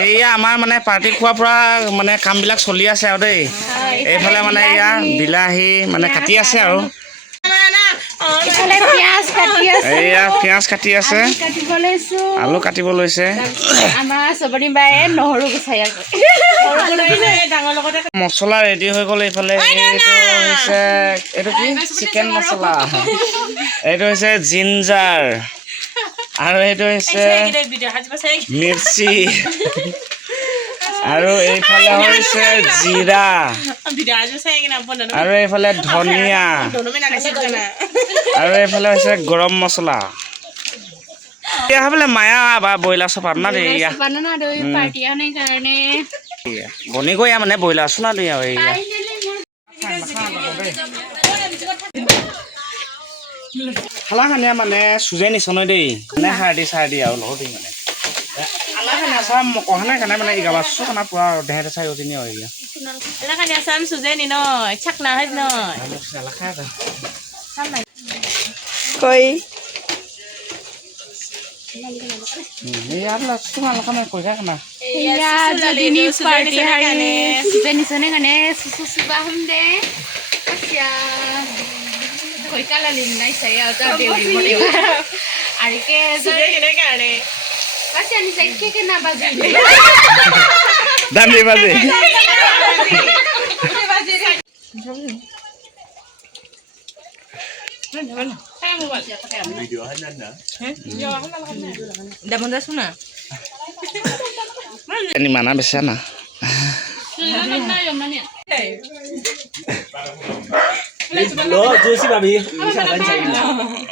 এইয়া আমাৰ মানে পাৰ্টি খোৱাৰ পৰা মানে কামবিলাক চলি আছে আৰু দেই এইফালে মানে এয়া বিলাহী মানে কাটি আছে আৰু এইয়া পিঁয়াজ কাটি আছে আলু কাটিব লৈছে মছলা ৰেডি হৈ গ'ল এইফালে এইটো হৈছে এইটো কি চিকেন মছলা এইটো হৈছে জিঞ্জাৰ আৰু এইটো হৈছে মিৰ্চি আৰু এইফালে হৈছে জিৰা আৰু এইফালে ধনিয়া আৰু এইফালে হৈছে গৰম মছলা বোলে মায়া বা ব্ৰইলাৰ চপাত না দেই বনি গৈ মানে ব্ৰইলাৰ চোনা দেই খালা খানিয়া মানে চুজে নিচনয় দেই মানে সাৰ দি আৰু লগত দেই মানে আলা খানা চাম কহা নাই খানা মানে ইগাবা খানা পুৰা দেহেতে চাই অদিনী হয় Ala kan sam suze ni no, chak na hết no. Koi. Iya lah, cuma lah kan koi kan na. Iya, jadi ni party hari ni. Suze ni sana kan susu bahum deh. Asia. Koi kala lin nai saya atau dewi boleh. Hari ke Suze ni kan ni. Asia ni saya ke na bazu. Dan di bazu. Dah mula suna. Ini mana bisa na? Lo, tu si babi, bisa baca ini.